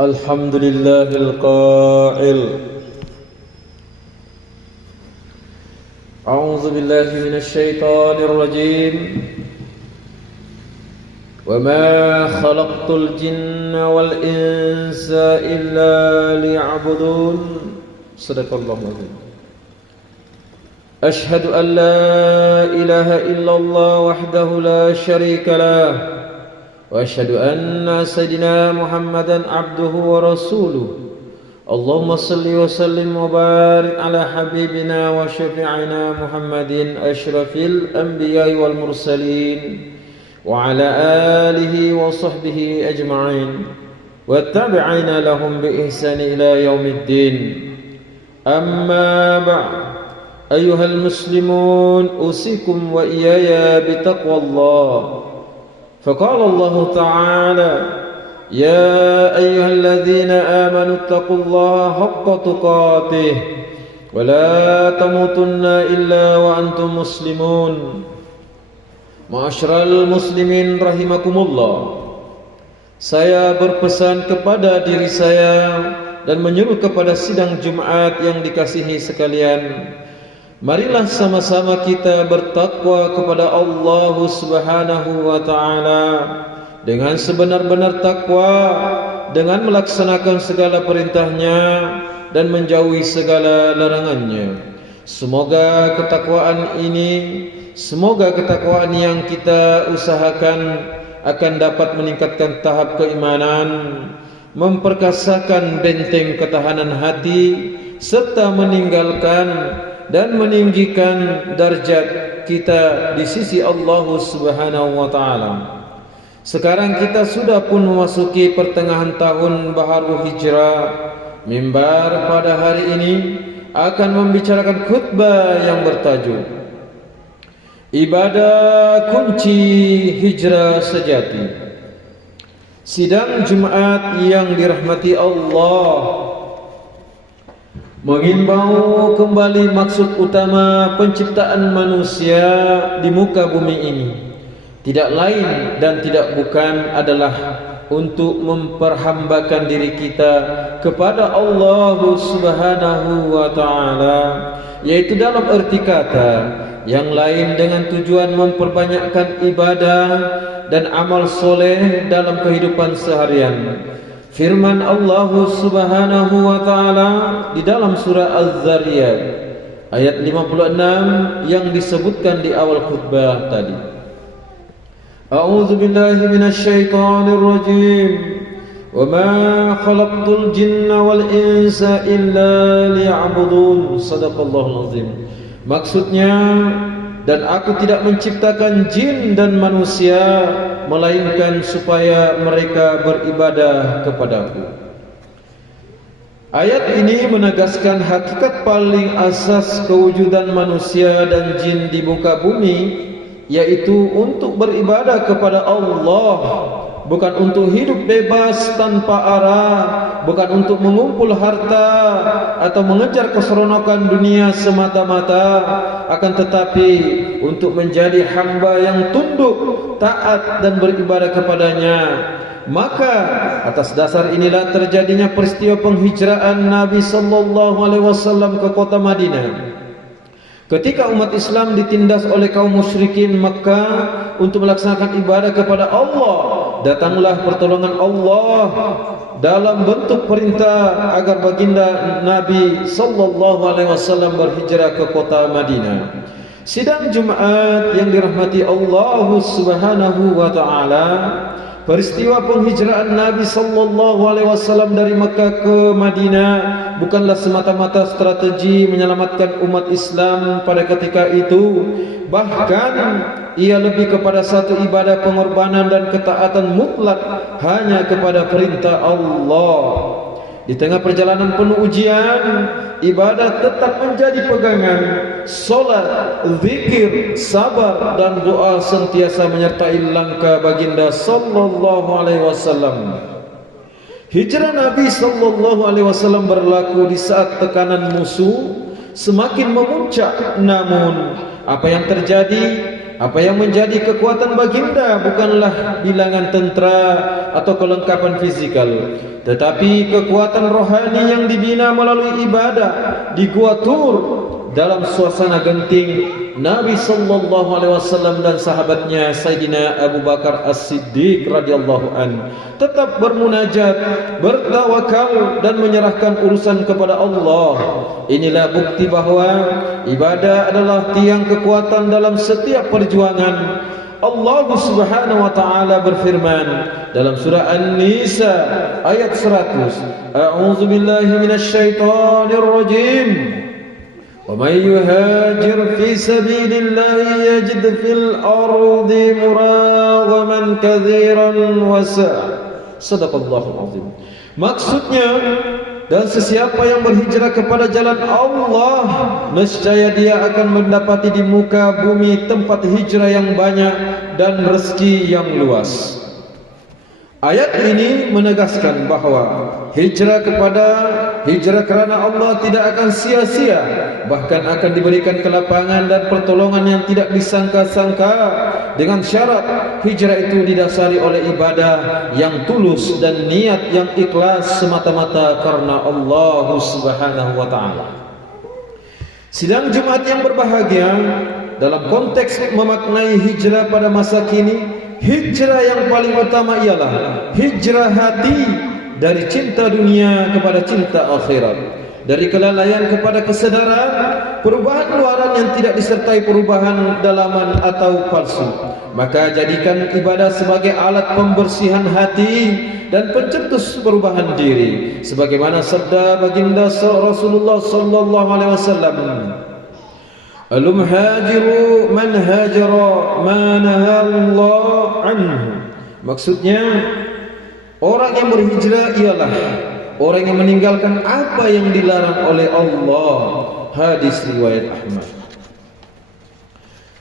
الحمد لله القائل أعوذ بالله من الشيطان الرجيم وما خلقت الجن والإنس إلا ليعبدون صدق الله العظيم أشهد أن لا إله إلا الله وحده لا شريك له وأشهد أن سيدنا محمدا عبده ورسوله اللهم صل وسلم وبارك على حبيبنا وشفيعنا محمد أشرف الأنبياء والمرسلين وعلى آله وصحبه أجمعين والتابعين لهم بإحسان إلى يوم الدين. أما بعد أيها المسلمون أوصيكم وإياي بتقوى الله. فقال الله تعالى يا أيها الذين آمنوا اتقوا الله حق تقاته ولا تموتن إلا وأنتم مسلمون. Ma'asyiral muslimin rahimakumullah. Saya berpesan kepada diri saya dan menyuruh kepada sidang Jumat yang dikasihi sekalian, marilah sama-sama kita bertakwa kepada Allah Subhanahu wa taala dengan sebenar-benar takwa, dengan melaksanakan segala perintahnya dan menjauhi segala larangannya. Semoga ketakwaan yang kita usahakan akan dapat meningkatkan tahap keimanan, memperkasakan benteng ketahanan hati, serta meninggalkan dan meninggikan darjat kita di sisi Allah Subhanahu wa taala. Sekarang kita sudah pun memasuki pertengahan tahun Baharu Hijrah. Mimbar pada hari ini akan membicarakan khutbah yang bertajuk Ibadah Kunci Hijrah Sejati. Sidang Jumat yang dirahmati Allah mengimbau kembali maksud utama penciptaan manusia di muka bumi ini. Tidak lain dan tidak bukan adalah untuk memperhambakan diri kita kepada Allah Subhanahu wa taala, yaitu dalam erti kata yang lain dengan tujuan memperbanyakkan ibadah dan amal soleh dalam kehidupan seharian. Firman Allah Subhanahu wa taala di dalam surah Az-Zariyat ayat 56 yang disebutkan di awal khutbah tadi. A'udzu billahi minasy syaithanir rajim. Wa ma khalaqtul jinna wal insa illa liya'budun. Shadaqallahul azim. Maksudnya, dan aku tidak menciptakan jin dan manusia melainkan supaya mereka beribadah kepadaku. Ayat ini menegaskan hakikat paling asas kewujudan manusia dan jin di muka bumi, yaitu untuk beribadah kepada Allah, bukan untuk hidup bebas tanpa arah, bukan untuk mengumpul harta atau mengejar keseronokan dunia semata-mata, akan tetapi untuk menjadi hamba yang tunduk, taat dan beribadah kepadanya. Maka atas dasar inilah terjadinya peristiwa penghijrahan Nabi sallallahu alaihi wasallam ke kota Madinah. Ketika umat Islam ditindas oleh kaum musyrikin Makkah untuk melaksanakan ibadah kepada Allah, datanglah pertolongan Allah dalam bentuk perintah agar baginda Nabi sallallahu alaihi wasallam berhijrah ke kota Madinah. Sidang Jumat yang dirahmati Allah Subhanahu wa taala, peristiwa penghijrahan Nabi sallallahu alaihi wasallam dari Makkah ke Madinah bukanlah semata-mata strategi menyelamatkan umat Islam pada ketika itu, bahkan ia lebih kepada satu ibadah pengorbanan dan ketaatan mutlak hanya kepada perintah Allah. Di tengah perjalanan penuh ujian, ibadah tetap menjadi pegangan. Solat, zikir, sabar dan doa sentiasa menyertai langkah baginda sallallahu alaihi wasallam. Hijrah Nabi sallallahu alaihi wasallam berlaku di saat tekanan musuh semakin memuncak. Namun apa yang terjadi? Apa yang menjadi kekuatan baginda bukanlah bilangan tentera atau kelengkapan fizikal, tetapi kekuatan rohani yang dibina melalui ibadah di Gua Tur dalam suasana genting. Nabi sallallahu alaihi wasallam dan sahabatnya Sayyidina Abu Bakar As-Siddiq radhiyallahu an tetap bermunajat, bertawakal dan menyerahkan urusan kepada Allah. Inilah bukti bahawa ibadah adalah tiang kekuatan dalam setiap perjuangan. Allah Subhanahu wa taala berfirman dalam surah An-Nisa ayat 100, A'udzu billahi minasy syaithanir rajim. وَمَنْ يُهَاجِرْ فِي سَبِيلِ اللَّهِ يَجِدْ فِي الْأَرْضِ مُرَاغَمًا كَثِيرًا وَسَعًا. Sadaqallahul azim. Maksudnya, dan sesiapa yang berhijrah kepada jalan Allah, nescaya dia akan mendapati di muka bumi tempat hijrah yang banyak dan rezeki yang luas. Ayat ini menegaskan bahawa hijrah kerana Allah tidak akan sia-sia, bahkan akan diberikan kelapangan dan pertolongan yang tidak disangka-sangka, dengan syarat hijrah itu didasari oleh ibadah yang tulus dan niat yang ikhlas semata-mata karena Allah Subhanahu wa taala. Sidang Jumat yang berbahagia, dalam konteks memaknai hijrah pada masa kini, hijrah yang paling utama ialah hijrah hati dari cinta dunia kepada cinta akhirat, dari kelalaian kepada kesedaran, perubahan luaran yang tidak disertai perubahan dalaman atau palsu. Maka jadikan ibadah sebagai alat pembersihan hati dan pencetus perubahan diri, sebagaimana sabda baginda Rasulullah sallallahu alaihi wasallam, Al-muhajiru man hajara ma nahallahu anhu. Maksudnya, orang yang berhijrah ialah orang yang meninggalkan apa yang dilarang oleh Allah. Hadis riwayat Ahmad.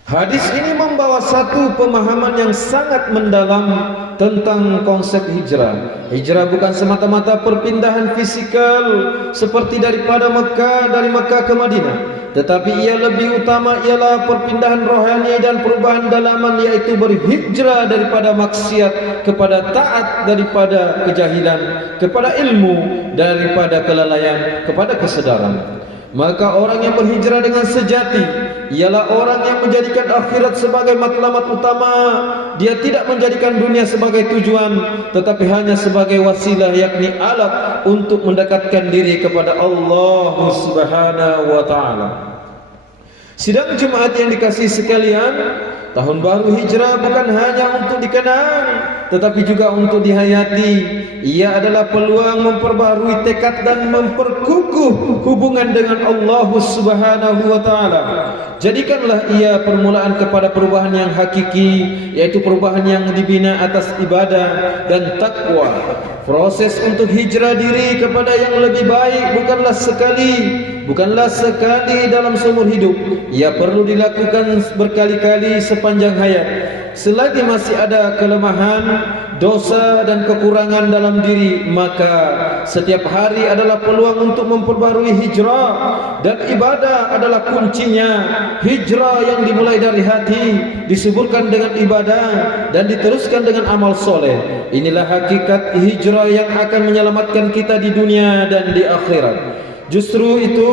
Hadis ini membawa satu pemahaman yang sangat mendalam tentang konsep hijrah. Hijrah bukan semata-mata perpindahan fisikal seperti dari Mekah ke Madinah, tetapi ia lebih utama ialah perpindahan rohani dan perubahan dalaman, yaitu berhijrah daripada maksiat kepada taat, daripada kejahilan kepada ilmu, daripada kelalaian kepada kesedaran. Maka orang yang berhijrah dengan sejati ialah orang yang menjadikan akhirat sebagai matlamat utama. Dia tidak menjadikan dunia sebagai tujuan, tetapi hanya sebagai wasilah, yakni alat untuk mendekatkan diri kepada Allah Subhanahu wa taala. Sidang Jumat yang dikasihi sekalian, tahun baru hijrah bukan hanya untuk dikenang, tetapi juga untuk dihayati. Ia adalah peluang memperbarui tekad dan memperkukuh hubungan dengan Allah Subhanahu wa taala. Jadikanlah ia permulaan kepada perubahan yang hakiki, yaitu perubahan yang dibina atas ibadah dan takwa. Proses untuk hijrah diri kepada yang lebih baik bukanlah sekali dalam seumur hidup. Ia perlu dilakukan berkali-kali sepanjang hayat. Selagi masih ada kelemahan, dosa dan kekurangan dalam diri, maka setiap hari adalah peluang untuk memperbarui hijrah, dan ibadah adalah kuncinya. Hijrah yang dimulai dari hati disuburkan dengan ibadah dan diteruskan dengan amal soleh. Inilah hakikat hijrah yang akan menyelamatkan kita di dunia dan di akhirat. Justru itu,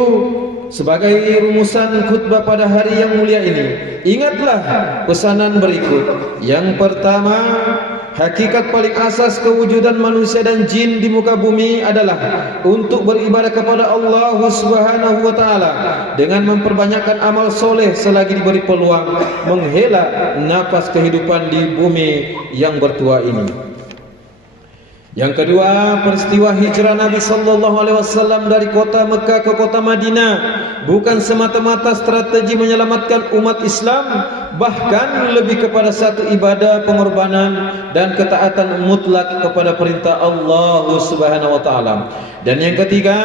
sebagai rumusan khutbah pada hari yang mulia ini, ingatlah pesanan berikut. Yang pertama, hakikat paling asas kewujudan manusia dan jin di muka bumi adalah untuk beribadah kepada Allah Subhanahu wa taala dengan memperbanyakkan amal soleh selagi diberi peluang menghela nafas kehidupan di bumi yang bertua ini. Yang kedua, peristiwa hijrah Nabi sallallahu alaihi wasallam dari kota Mekah ke kota Madinah bukan semata-mata strategi menyelamatkan umat Islam, bahkan lebih kepada satu ibadah pengorbanan dan ketaatan mutlak kepada perintah Allah Subhanahu wa taala. Dan yang ketiga,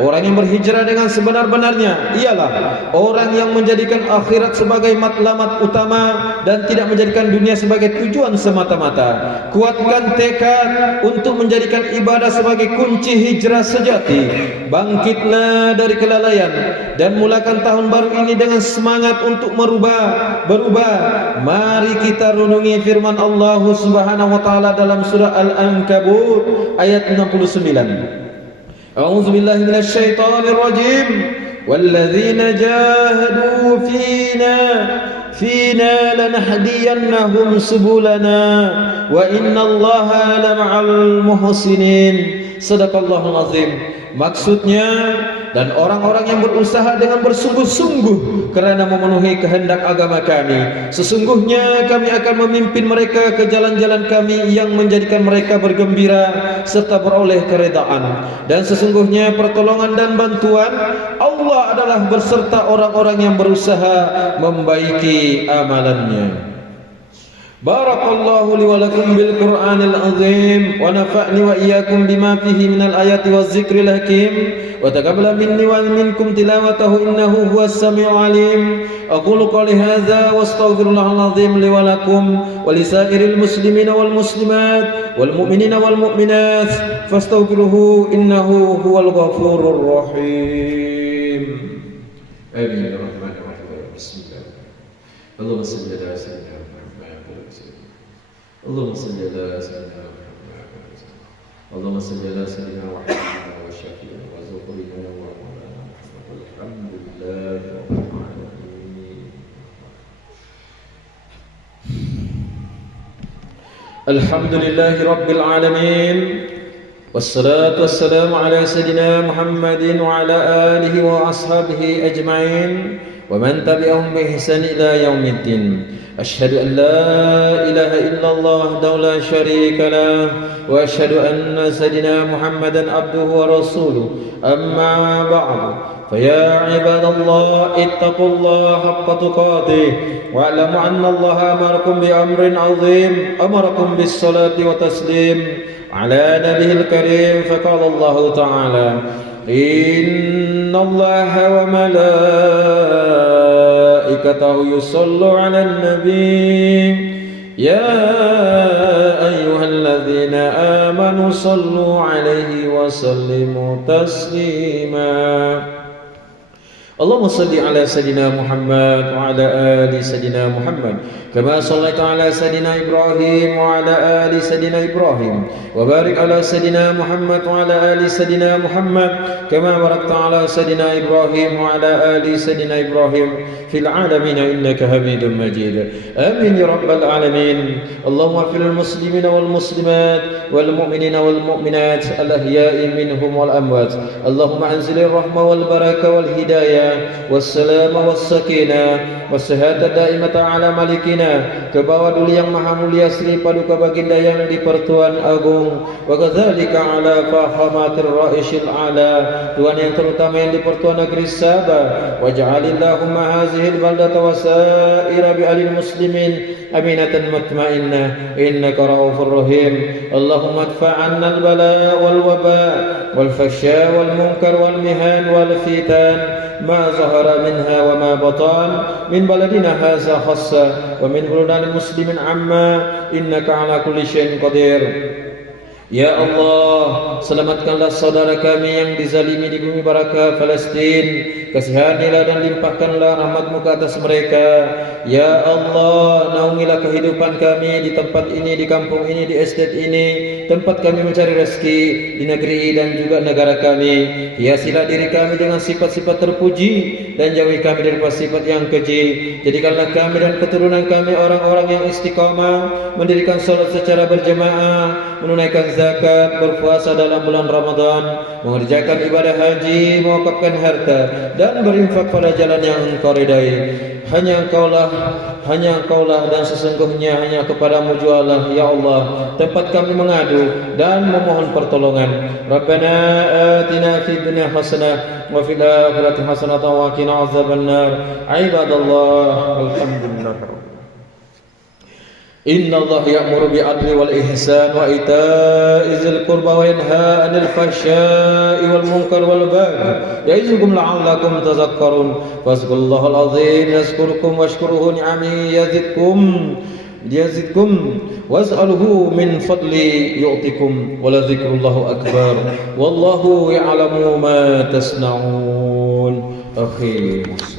orang yang berhijrah dengan sebenar-benarnya ialah orang yang menjadikan akhirat sebagai matlamat utama dan tidak menjadikan dunia sebagai tujuan semata-mata. Kuatkan tekad untuk untuk menjadikan ibadah sebagai kunci hijrah sejati. Bangkitlah dari kelalaian dan mulakan tahun baru ini dengan semangat untuk berubah. Mari kita renungi firman Allah Subhanahu wa taala dalam surah Al-Ankabut ayat 69. A'udzu billahi minasyaitonir rajim. Walladzina jahadu fina lanahdiyannahum subulana wa innallaha lama'al muhsinin. Sadaqallahul azim. Maksudnya, dan orang-orang yang berusaha dengan bersungguh-sungguh kerana memenuhi kehendak agama kami, sesungguhnya kami akan memimpin mereka ke jalan-jalan kami yang menjadikan mereka bergembira serta beroleh keredaan. Dan sesungguhnya pertolongan dan bantuan Allah adalah berserta orang-orang yang berusaha membaiki amalannya. Barakallahu li wa lakum bil Qur'anil azim wa nafa'ni wa iyyakum bima fihi minal ayati waz zikril hakim wa taqabbala minni wa minkum tilawatahu innahu huwas samiul alim. Aqulu qali hadza wa astaghfirullahal azim li wa lakum wa li sa'iril muslimina wal muslimat wal mu'minina wal mu'minat fastaghfiruhu innahu huwal ghafurur rahim. Amin ya rabbal alamin. Bismillah. Allahumma shalli ala sayyidina اللهم صل على سيدنا محمد اللهم صل على سيدنا محمد وشفيعنا وزوجنا ومولانا محمد والحمد لله رب العالمين. الحمد لله رب العالمين والصلاة والسلام على سيدنا محمد وعلى آله وأصحابه أجمعين ومن تبعهم بإحسان إلى يوم الدين. أشهد أن لا إله إلا الله وحده لا شريك له وأشهد أن سيدنا محمدا عبده ورسوله. أما بعد فيا عباد الله اتقوا الله حق تقاته واعلموا أن الله أمركم بأمر عظيم أمركم بالصلاة والتسليم على نبيه الكريم. فقال الله تعالى إن الله وملائكته يصلون على النبي يا أيها الذين آمنوا صلوا عليه وسلموا تسليما. اللهم صل على سيدنا محمد وعلى آل سيدنا محمد كما صليت على سيدنا إبراهيم وعلى آل سيدنا إبراهيم وبارك على سيدنا محمد وعلى آل سيدنا محمد كما باركت على سيدنا إبراهيم وعلى آل سيدنا إبراهيم في العالمين إنك حميد مجيد. آمين يا رب العالمين. اللهم اغفر للمسلمين والمسلمات والمؤمنين والمؤمنات الأحياء منهم والأموات. اللهم أنزل الرحمة والبركة والهداية والسلام والسكينة والسهادة الدائمة على ملكنا ke bawah dulu yang maha mulia Sri Paduka Baginda yang di Pertuan Agung wa kadzalika ala fahamatir ra'isyil ala Tuhan yang terutama yang di Pertuan Negeri Sabah waj'alillahumma hazihil baldata wa sa'ira bi alil muslimin aminatan mutmainnah innaka raufur rahim. Allahumma adfa'anna al-bala wal waba wal fahsya wal munkar wal mihan wal fitan ما ظهر منها وما بطن من بلدنا هذا خاصة ومن بلدان المسلمين عامة إنك على كل شيء قدير. Ya Allah, selamatkanlah saudara kami yang dizalimi di bumi Barakah Palestin. Kasihanilah dan limpahkanlah rahmat-Mu ke atas mereka. Ya Allah, naungilah kehidupan kami di tempat ini, di kampung ini, di estate ini, tempat kami mencari rezeki di negeri dan juga negara kami. Hiasilah diri kami dengan sifat-sifat terpuji dan jauhi kami dari sifat yang keji. Jadikanlah kami dan keturunan kami orang-orang yang istiqamah, mendirikan salat secara berjamaah, menunaikan zakat, berpuasa dalam bulan Ramadan, mengerjakan ibadah haji, mewakafkan harta dan berinfak pada jalan yang Engkau ridai. Hanya Engkaulah dan sesungguhnya hanya kepadamu jualah ya Allah tempat kami mengadu dan memohon pertolongan. Rabbana atina fid dunya hasanah wa fil akhirati hasanah wa qina azabannar. Ibadallah, alhamdulillah. إن الله يأمر بالعدل والإحسان وإيتاء ذي القربى وينهى عن الفحشاء والمنكر والبغي يعظكم لعلكم تذكرون فاذكروا الله العظيم يذكركم واشكروه نعمه يزدكم liyazidkum was'aluhu min fadli yu'tikum wa la dzikrullahu akbar wallahu ya'lamu ma tasna'un. Akhimus